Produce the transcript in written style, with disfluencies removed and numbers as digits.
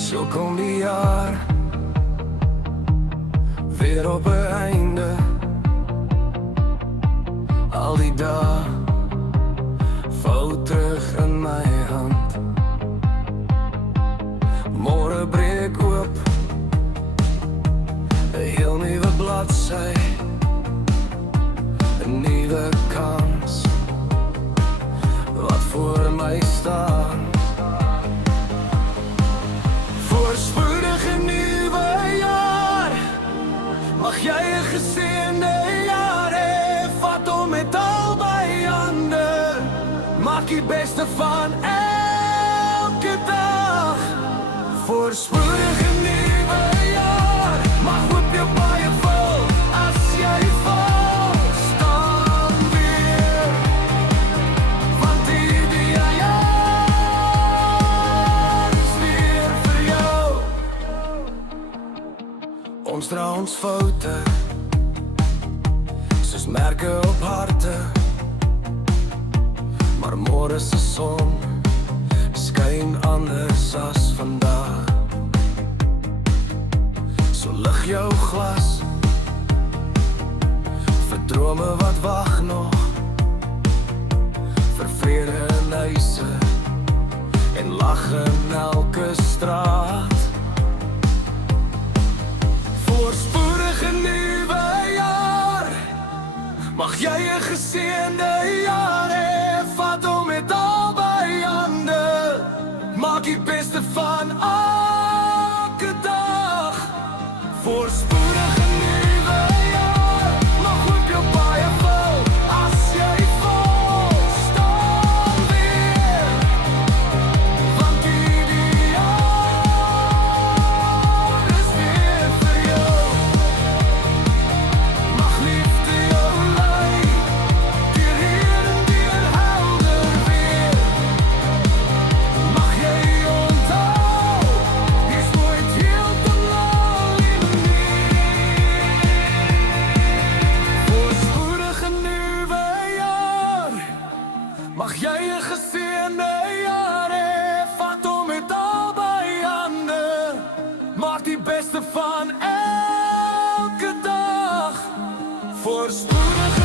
Zo kom die jaar weer op 'n einde. Al die dae val terug in my hand. Môre breek oop 'n heel nuwe bladsy, 'n nuwe kans wat voor my staan. Voorspoedige nuwe jaar, mag jy 'n geseënde jaar hê. Vat hom met albei hande, maak die beste van elke dag. Voorspoedige nuwe jaar, mag hoop jou baie vol. As jy val, staan weer, want hierdie jaar is weer vir jou. Ons dra ons foute soos merke op harte, maar môre se son skyn anders as vandag. So lig jou glas vir drome wat wag nog, vir vrede in huise en lag in elke straat. Voorspoedige nuwe jaar, mag jy 'n geseënde jaar hê. Vat hom met albei hande, maak die beste van elke dag. Voorspoedige nuwe jaar, mag hoop jou baie vol. As jy val, staan weer, want hierdie jaar is weer vir jou. Mag liefde jou lei, deur hier en deur helder weer. Mag jy onthou, jy's nooit heeltemal uniek. Voorspoedige nuwe jaar, mag jy 'n geseënde jaar hê. Vat hom met albei hande, maak die beste van elke dag. Voorspoedige